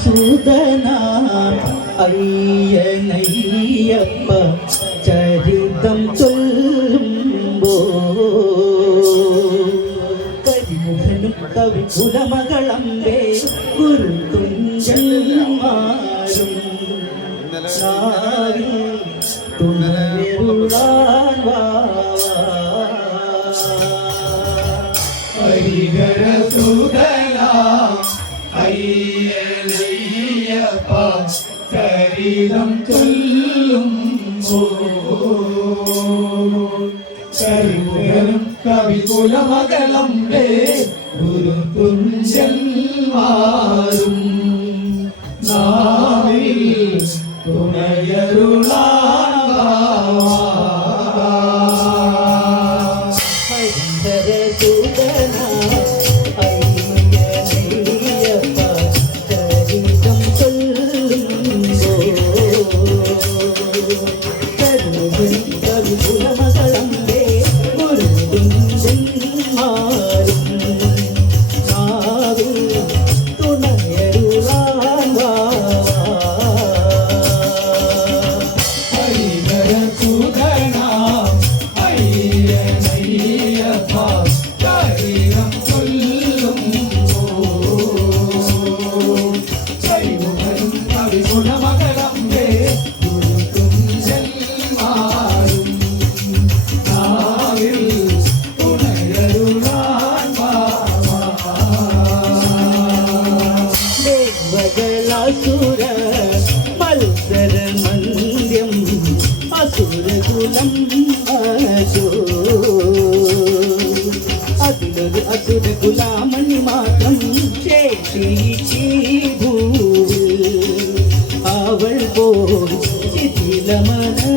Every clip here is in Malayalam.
ഹരിഹരസുതനാം അയ്യനയ്യപ്പ ചരിതം ചൊല്ലുമ്പോ. കരിമുഖനും കവി കുലമകളമ്പേ ഗുരു തുഞ്ചന്മാരും അയ്യനയ്യപ്പ ചരിതം ചൊല്ലുമ്പോ കരിമുഖനും കവികുലമകളമ്പേ ഗുരു തുഞ്ചന്മാരും നാവിൽ തുണയരുളാ గులంబాసు అతులది అతుడి గులామణి మాత్రం చేసి చీభూ. ఆవల్ పో శిథిలమన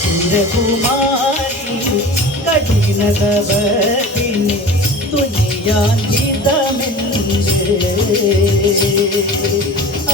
അസുരകുമാരി കഠിനതവത്തിന് തുനിയാങ്കിതമെന്ന്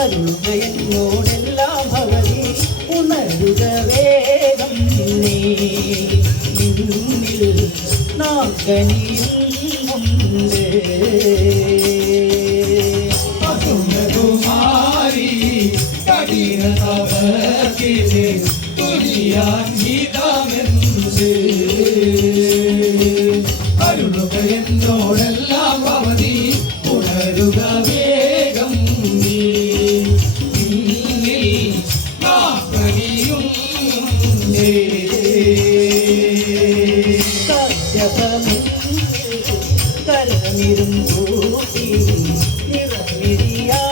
അരുകയെന്നോടെല്ലാം ഭവതി ഉണരുക വേഗം നീ. നിന്നിൽ നാഗനിയും തുനിയാങ്കിതമെന്ന് അരുളുക എന്നോടെല്ലാം അവധി. ഉണരുക വേഗം കരമിരും കൂട്ടി നിറമിരിയാലോരി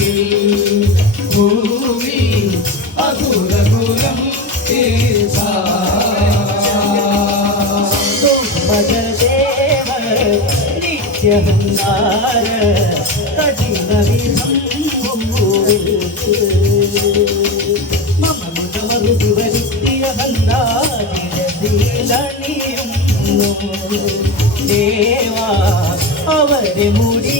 പരമ പര പര കലിയുഗ ഭൂമി അസുരകുലം കേസാ ഭജദേവ നിത്യഹങ്കാര കഠിന വിധം മമ മുഖമറുതി വരുത്തിയ ബന്ധാതിരശീലണിയുന്നു ദേവാ അവരെ മുടി